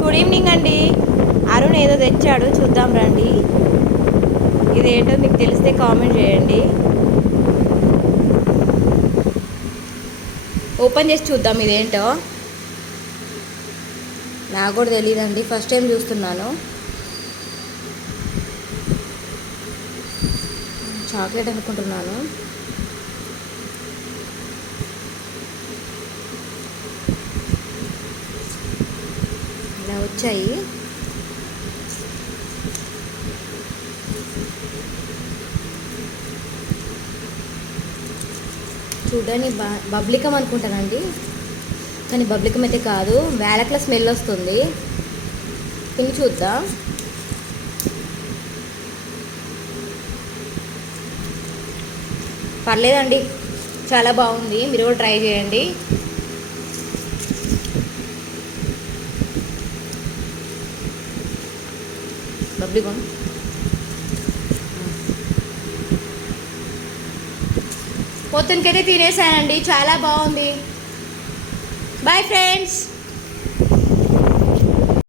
Good evening అండి. అరుణ్ ఏదో తెచ్చాడు, చూద్దాం రండి. ఇదేంటో మీకు తెలిస్తే కామెంట్ చేయండి. ఓపెన్ చేసి చూద్దాం ఇదేంటో. నాకు కూడా తెలియదండి, ఫస్ట్ టైం చూస్తున్నాను. చాక్లెట్ అనుకుంటున్నాను. ఇలా వచ్చాయి. చూడడానికి బబ్లికం అనుకుంటానండి, కానీ బబ్లికం అయితే కాదు. వేలట్ల స్మెల్ వస్తుంది. తిని చూద్దాం. పర్లేదండి, చాలా బాగుంది. మీరు కూడా ట్రై చేయండి. బబ్లికం పొద్దునకైతే తినేసానండి, చాలా బాగుంది. Bye friends.